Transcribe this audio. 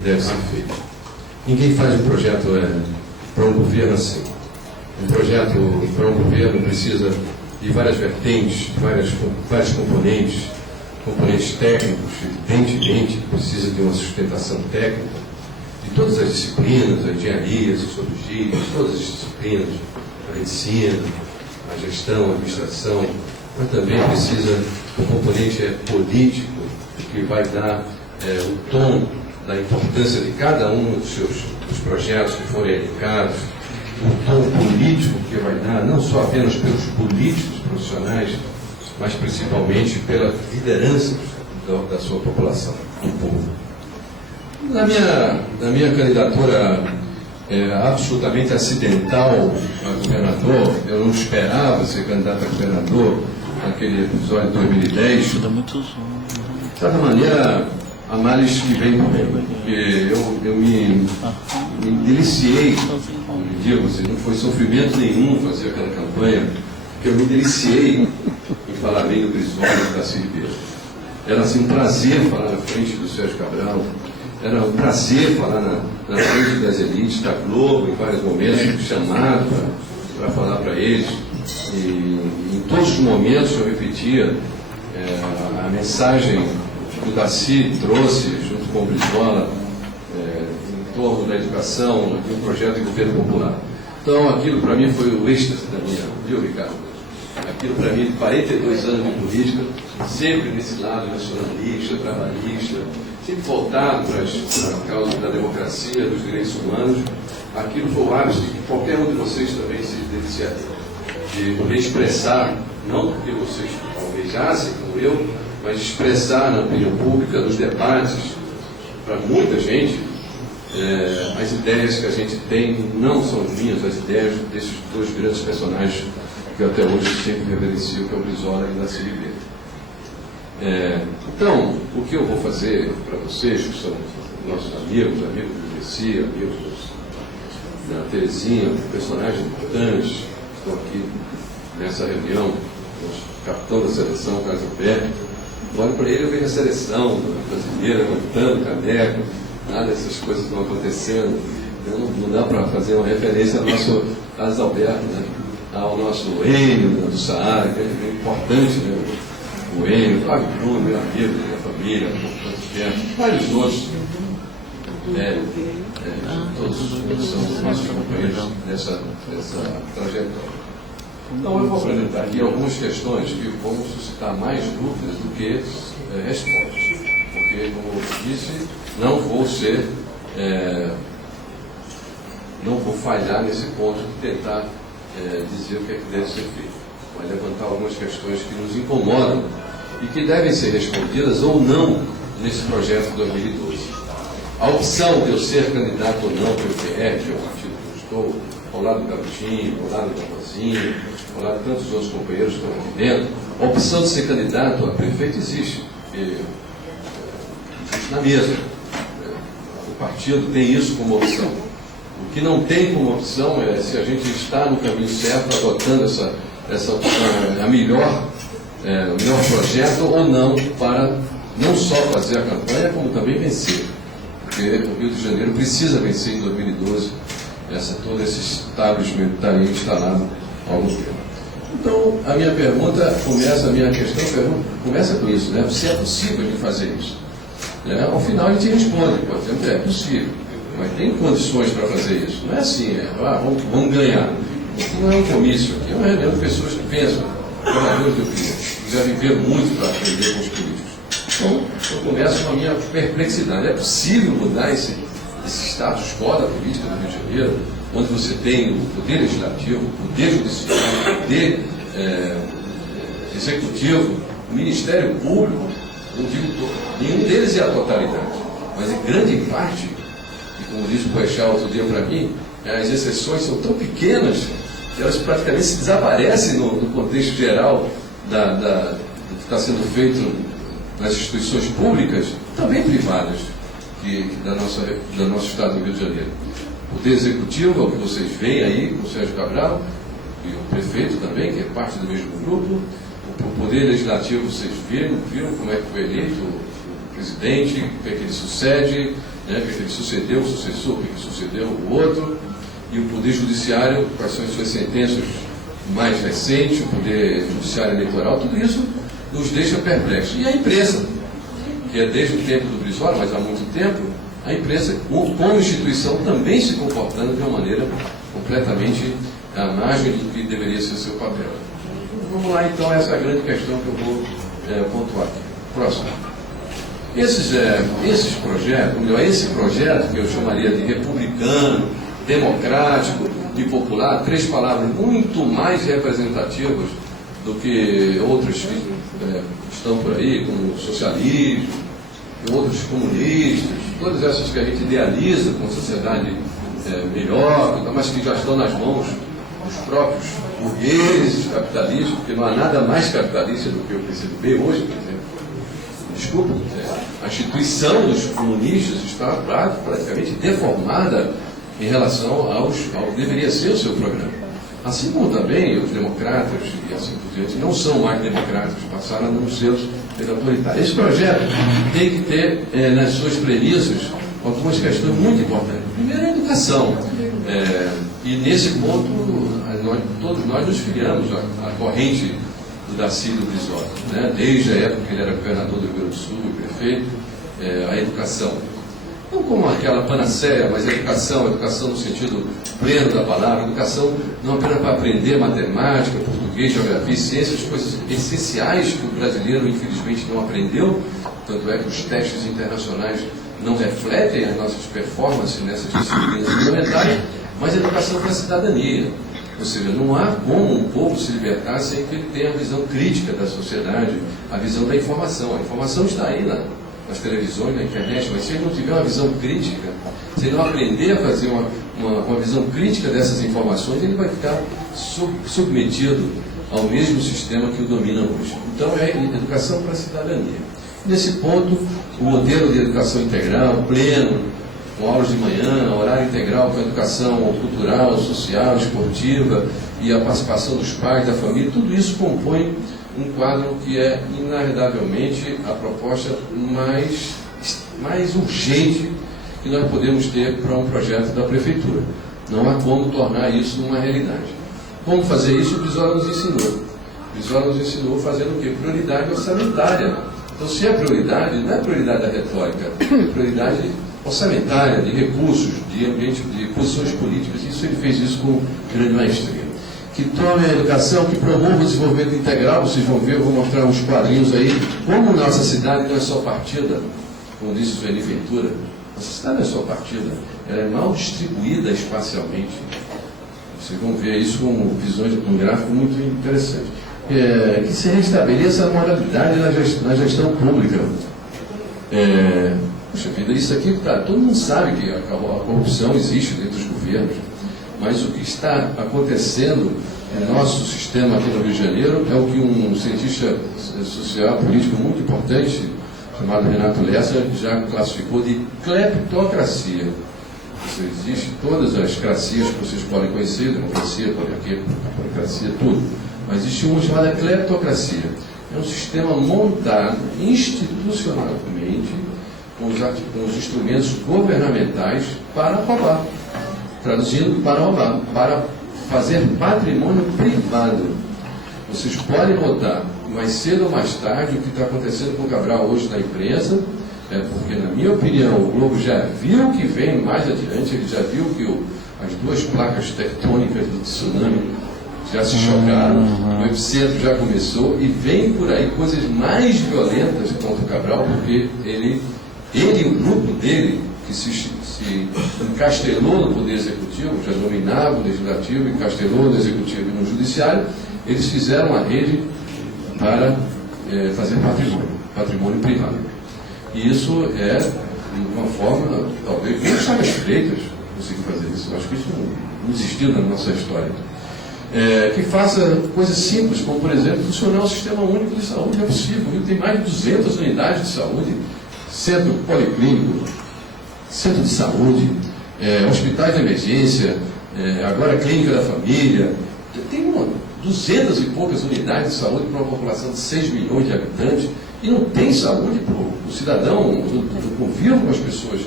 deve ser feito. Ninguém faz um projeto para um governo assim. Um projeto para um governo precisa de várias vertentes, vários componentes técnicos, evidentemente, precisa de uma sustentação técnica de todas as disciplinas, a engenharia, a sociologia, todas as disciplinas, a medicina, a gestão, a administração, mas também precisa do componente político, que vai dar o tom da importância de cada um dos projetos que forem elencados, o tom político que vai dar, não só apenas pelos políticos profissionais, mas principalmente pela liderança da sua população, do povo. Na minha candidatura absolutamente acidental a governador, eu não esperava ser candidato a governador naquele episódio de 2010. De certa maneira, a males que vem comigo, porque eu me deliciei, digo, não foi sofrimento nenhum fazer aquela campanha, porque eu me deliciei em falar bem do Brizola e do Darcy Ribeiro. Era assim, um prazer falar na frente do Sérgio Cabral, era um prazer falar na frente das elites, da Globo, em vários momentos, fui chamado para falar para eles, e em todos os momentos eu repetia a mensagem que o Darcy trouxe, junto com o Brizola, em torno da educação, de um projeto de governo popular. Então, aquilo para mim foi o êxtase da minha, viu, Ricardo? Aquilo para mim, 42 anos de política, sempre nesse lado nacionalista, trabalhista, sempre voltado para a causa da democracia, dos direitos humanos. Aquilo foi o ápice que qualquer um de vocês também se deliciaria, de poder expressar, não porque vocês almejassem como eu, mas expressar na opinião pública, nos debates, para muita gente, as ideias que a gente tem não são minhas, as ideias desses dois grandes personagens que eu até hoje sempre reverencio, que é o Brizola e o Darcy Ribeiro. Então, o que eu vou fazer para vocês, que são nossos amigos do Messi, amigos da Terezinha, personagens importantes que estão aqui nessa reunião, o capitão da seleção, Carlos Alberto. Olho para ele, eu vejo a seleção brasileira levantando caneco, nada dessas coisas estão acontecendo. Então, não dá para fazer uma referência ao nosso Carlos Alberto, né? Ao nosso Enio do Saara, que é importante, né? O Enio, Flávio Bruno, meu amigo, minha família, vários outros. Todos são nossos companheiros nessa trajetória. Então, eu vou apresentar aqui algumas questões que vão suscitar mais dúvidas do que respostas. Porque, como eu disse, não vou falhar nesse ponto de tentar dizer o que é que deve ser feito. Vai levantar algumas questões que nos incomodam e que devem ser respondidas ou não nesse projeto de 2012. A opção de eu ser candidato ou não pelo PR, que é o partido que eu estou, ao lado do Garotinho, ao lado da Rosinha, ao lado de tantos outros companheiros que estão aqui dentro, a opção de ser candidato a prefeito existe. Existe na mesa. O partido tem isso como opção. O que não tem como opção é se a gente está no caminho certo, adotando essa opção, o melhor projeto ou não, para não só fazer a campanha, como também vencer. Porque o Rio de Janeiro precisa vencer em 2012 todo esse establishment que está aí instalado há algum tempo. Então, a minha questão começa com isso, né? Se é possível de fazer isso. Ao final a gente responde, pode dizer, é possível, mas tem condições para fazer isso. Não é assim, vamos ganhar. Não é um comício aqui, é uma reunião de pessoas que pensam, jogadores do Rio, que já viveram muito para aprender com os políticos. Então, eu começo com a minha perplexidade. É possível mudar esse status quo da política do Rio de Janeiro, onde você tem o poder legislativo, o poder judicial, o poder executivo, o Ministério Público, não digo todo, nenhum deles é a totalidade, mas em grande parte, e como disse o Poechal outro dia para mim, as exceções são tão pequenas que elas praticamente se desaparecem no contexto geral do que está sendo feito nas instituições públicas, também privadas, do nosso Estado do Rio de Janeiro. O Poder Executivo é o que vocês veem aí, com o Sérgio Cabral, e o prefeito também, que é parte do mesmo grupo. O Poder Legislativo, vocês viram como é que foi eleito o presidente, o que é que ele sucede, né, que ele sucedeu o sucessor, que sucedeu o outro, e o Poder Judiciário, quais são as suas sentenças mais recentes, o Poder Judiciário Eleitoral, tudo isso nos deixa perplexos. E a imprensa, que é desde o tempo do Brizola, mas há muito tempo, a imprensa, como instituição, também se comportando de uma maneira completamente à margem do que deveria ser seu papel. Vamos lá, então, essa é a grande questão que eu vou pontuar aqui. Próximo. Esses projetos, esse projeto que eu chamaria de republicano, democrático e popular, 3 palavras muito mais representativas do que outras que estão por aí, como socialismo, e outros comunistas, todas essas que a gente idealiza como sociedade melhor, mas que já estão nas mãos dos próprios burgueses capitalistas, porque não há nada mais capitalista do que o PCdoB hoje, por exemplo. Desculpa, a instituição dos comunistas está praticamente deformada em relação ao deveria ser o seu programa. Assim como também os democratas e assim por diante não são mais democráticos, passaram a não ser autoritários. Esse projeto tem que ter nas suas premissas algumas questões muito importantes. Primeiro, a educação. E nesse ponto, todos nós nos filiamos à corrente do Darcílio Brizola, né? Desde a época que ele era governador do Rio Grande do Sul, prefeito, a educação. Não como aquela panaceia, mas a educação no sentido pleno da palavra, educação não apenas para aprender matemática, português, geografia, ciências, coisas essenciais que o brasileiro, infelizmente, não aprendeu, tanto é que os testes internacionais não refletem as nossas performances nessas disciplinas fundamentais, mas a educação para a cidadania. Ou seja, não há como um povo se libertar sem que ele tenha a visão crítica da sociedade, a visão da informação. A informação está aí nas televisões, na internet, mas se ele não tiver uma visão crítica, se ele não aprender a fazer uma visão crítica dessas informações, ele vai ficar submetido ao mesmo sistema que o domina hoje. Então, é educação para a cidadania. Nesse ponto, o modelo de educação integral, pleno, com aulas de manhã, horário integral com educação cultural, social, esportiva e a participação dos pais, da família, tudo isso compõe um quadro que é, inarredavelmente, a proposta mais urgente que nós podemos ter para um projeto da Prefeitura. Não há como tornar isso uma realidade. Como fazer isso? O Brizola nos ensinou. O Brizola nos ensinou fazendo o quê? Prioridade orçamentária. Então, se é prioridade, não é prioridade da retórica, é prioridade orçamentária, de recursos, de ambiente, de posições políticas. Isso ele fez isso com grande maestria. Que tome a educação, que promova o desenvolvimento integral. Vocês vão ver, eu vou mostrar uns quadrinhos aí, como nossa cidade não é só partida, como disse o Sueli Ventura, nossa cidade não é só partida, ela é mal distribuída espacialmente. Vocês vão ver isso com visões de um gráfico muito interessante. Que se restabeleça a moralidade na gestão pública. Puxa vida, isso aqui todo mundo sabe que a corrupção existe dentro dos governos, mas o que está acontecendo no nosso sistema aqui no Rio de Janeiro é o que um cientista social, político muito importante, chamado Renato Lessa, já classificou de cleptocracia. Existem todas as cracias que vocês podem conhecer, democracia, poliarquia, tudo. Mas existe uma chamada cleptocracia. É um sistema montado institucionalmente com os instrumentos governamentais para roubar. Traduzindo, para roubar, para fazer patrimônio privado. Vocês podem notar, mais cedo ou mais tarde, o que está acontecendo com o Cabral hoje na imprensa, porque, na minha opinião, o Globo já viu que vem mais adiante, ele já viu que as 2 placas tectônicas do tsunami já se chocaram, o epicentro já começou, e vem por aí coisas mais violentas contra o Cabral, porque ele e o grupo dele, que se encastelou no Poder Executivo, já dominava o Legislativo, encastelou no Executivo e no Judiciário, eles fizeram a rede para fazer patrimônio privado. E isso é, de uma forma, talvez, nem Chagas Freitas conseguiu fazer isso. Eu acho que isso não existiu na nossa história. Que faça coisas simples, como, por exemplo, funcionar o Sistema Único de Saúde. É possível. O Rio tem mais de 200 unidades de saúde, centro policlínico, centro de saúde, hospitais de emergência, agora clínica da família. Tem 200 e poucas unidades de saúde para uma população de 6 milhões de habitantes, e não tem saúde para o cidadão, não convive com as pessoas